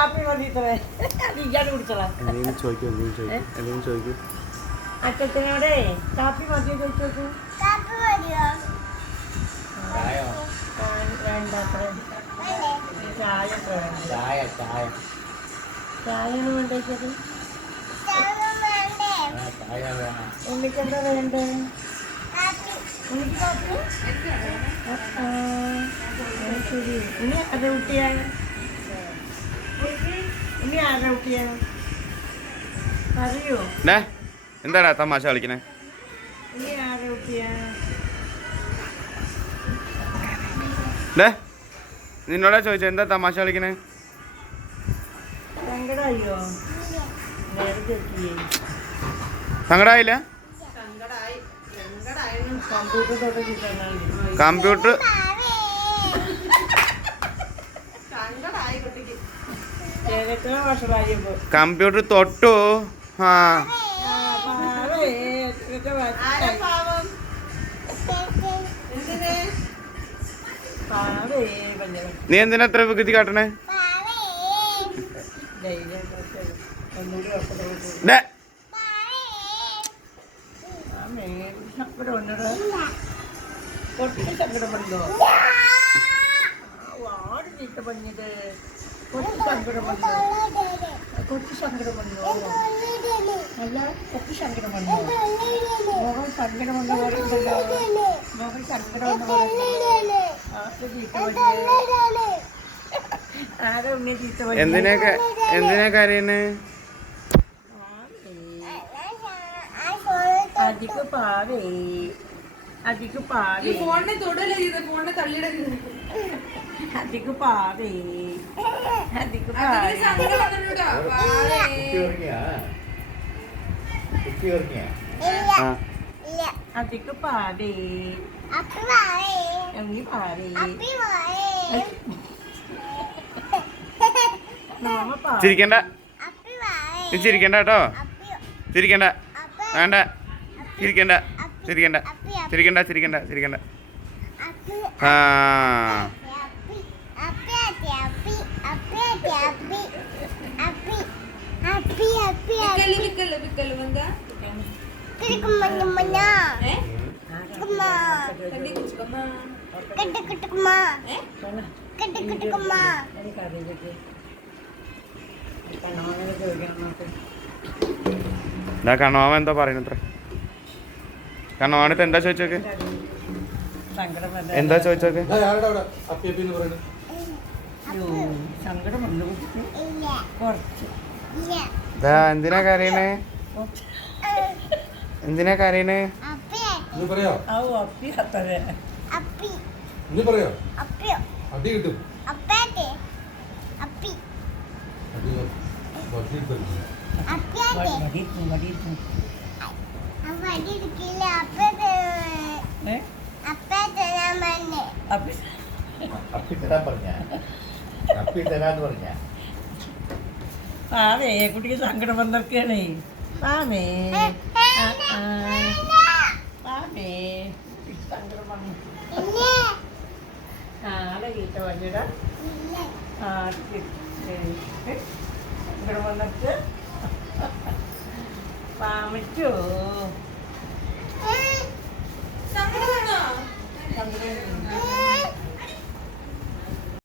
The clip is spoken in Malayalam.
കാപ്പി മതി ഇത്രേ. ഇയാള് കുടിച്ചോളാം. അച്ഛനോടെ കാപ്പി മതിയോ ചോദിച്ചു. ചായയാണ് വേണ്ടത്. എനിക്കെന്താ വേണ്ടേ? എനിക്ക് കാപ്പി. ശരി. ഇനി ആരുടെ കുട്ടിയാണ്? ഇനി ആരുടെ കുട്ടിയാണ് അറിയോ? എന്താടാ തമാശ കളിക്കണേ? ഇനി ആരുടെ കുട്ടിയാണ്? നിന്നോടാ ചോദിച്ച എന്താ തമാശ കളിക്കണേ? സങ്കടായോ? സങ്കടായില്ല? കമ്പ്യൂട്ടർ കമ്പ്യൂട്ടർ തൊട്ടു. ആ നീ എന്തിനാ എത്ര വികൃതി കാട്ടണേ? കൊട്ടി സങ്കടമുണ്ടോ? വാട് ചീത്ത പണിയത്. കൊട്ടി സങ്കടമുണ്ടോ? കൊട്ടി സങ്കടമുണ്ടോ? അല്ല കൊട്ടി സങ്കടമുണ്ടോ? മുഖം സങ്കടമുണ്ടോ പറയുന്നുണ്ടല്ലോ. മുഖം സങ്കടമുണ്ടോ പറയുന്നത്? ആരുടെ ചീത്ത പണിയത്? ആരെ ഉണ്ണി ചീത്ത പണി? എന്തിനാ കരയുന്നേ? അതിക്ക് പാവേ. അതിക്ക് പാവേ. ഫോണിനെ തൊടല്ലേ ചെയ്ത് ഫോണിനെ തള്ളിയിടരുത്. അതിക്ക് പാവേ. അതിക്ക് പാവേ. അതിക്ക് പാവേ. അങ്ങി പാവേ. ചിരിക്കണ്ട. നീ ചിരിക്കണ്ട കേട്ടോ. ചിരിക്കണ്ട. വേണ്ട. ചിരിക്കണ്ട. ചിരിക്കണ്ട. ചിരിക്കണ്ട. ചിരിക്കണ്ട. ചിരിക്കണ്ട. ആ കണ്ണമാമ എന്താ പറയുന്നത്ര? കണ്ണമാണിത് എന്താ ചോദിച്ചോക്കെ? എന്താ ചോദിച്ചോക്കെ? എന്തിനാ കരയണേ? എന്തിനാ കരയണേ? ആവേ കുട്ടിക്ക് സങ്കടം വന്നൊക്കെയാണേ. ആമേ ആമേ സങ്കടം വന്നു. ആടെ ഗീത വന്നിടാ. സങ്കടം വന്നിട്ട് പാമിച്ചോ? സങ്കടമാണോ? സങ്കടം